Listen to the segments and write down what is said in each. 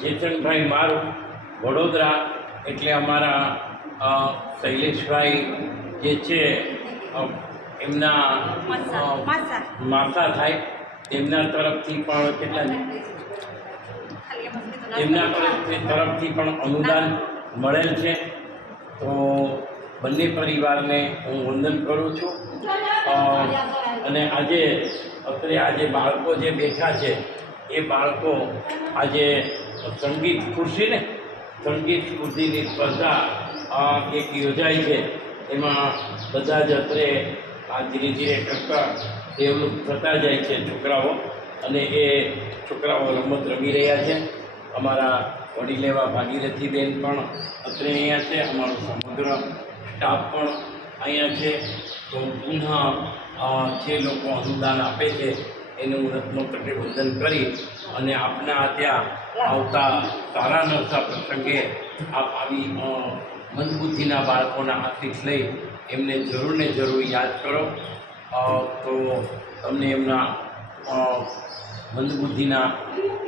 જેતનભાઈ મારું વડોદરા એટલે અમારા શૈલેષભાઈ જે છે એમના માતા થાય તેમના તરફથી પણ કેટલા તેમના તરફથી પણ અનુદાન મળેલ છે. તો બંને પરિવારને હું વંદન કરું છું. અને આજે બાળકો જે બેઠા છે એ બાળકો આજે સંગીત ખુરશીની સ્પર્ધા એક યોજાય છે. એમાં બધા જ અત્રે આ ધીરે ધીરે કરતા ડેવલપ થતા જાય છે છોકરાઓ, અને એ છોકરાઓ રમત રમી રહ્યા છે. અમારા વડીલ એવા ભાગીરથીબેન પણ અત્રે અહીંયા છે, અમારો સમગ્ર સ્ટાફ પણ અહીંયા છે. તો પુનઃ જે લોકો અનુદાન આપે છે એને હું નતમસ્તકે વંદન કરી અને આપના ત્યાં આવતા સારા નરસા પ્રસંગે આપ આવી મંદબુદ્ધિના બાળકોના આશીષ લઈ એમને જરૂર યાદ કરો. તો તમને એમના મંદબુદ્ધિના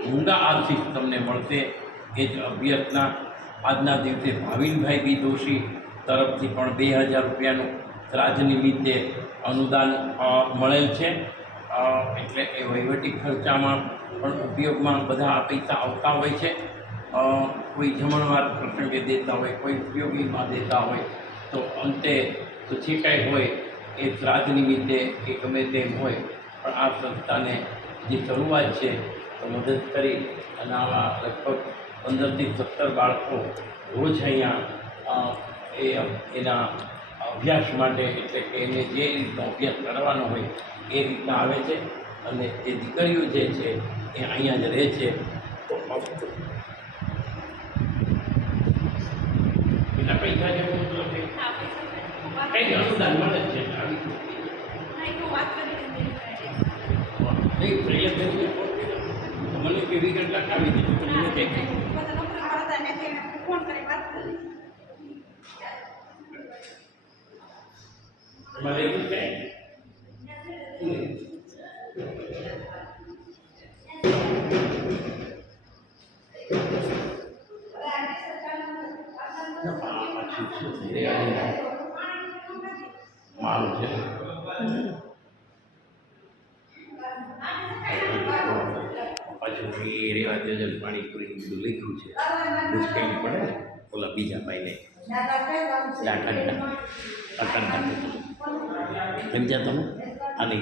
ઊંડા આશીષ તમને મળશે એ જ અભ્યર્થના. આજના દિવસે ભાવિનભાઈ બી દોશી તરફથી પણ 2000 રૂપિયાનું શ્રાદ્ધ નિમિત્તે અનુદાન મળેલ છે. એટલે એ વહીવટી ખર્ચામાં પણ ઉપયોગમાં બધા પૈસા આવતા હોય છે. કોઈ જમણવાર પ્રસંગે દેતા હોય, કોઈ ઉપયોગીમાં દેતા હોય, તો અંતે તો જે કાંઈ હોય એ શ્રાદ્ધ નિમિત્તે કે ગમે તેમ હોય, પણ આ સંસ્થાને જે શરૂઆત છે તો મદદ કરી અને આવા લગભગ 15 થી 17 બાળકો રોજ અહીંયા એના અભ્યાસ માટે, એટલે કે એને જે રીતનો અભ્યાસ કરવાનો હોય એ રીતના આવે છે. અને એ દીકરીઓ જે છે એ અહીંયા જ રહે છે. તો એના પૈસા જેવું મતલબ કંઈ અનુદાન મળે છે. મને કેવી કેટલાક આવી દીધું તમારે એવું છે. મારું છે પાછું એ રેવા દેજલ પાણીપુરી બધું લખ્યું છે. મુશ્કેલી પડે ને ઓલા બીજા ભાઈને સમજ્યા તમે? આની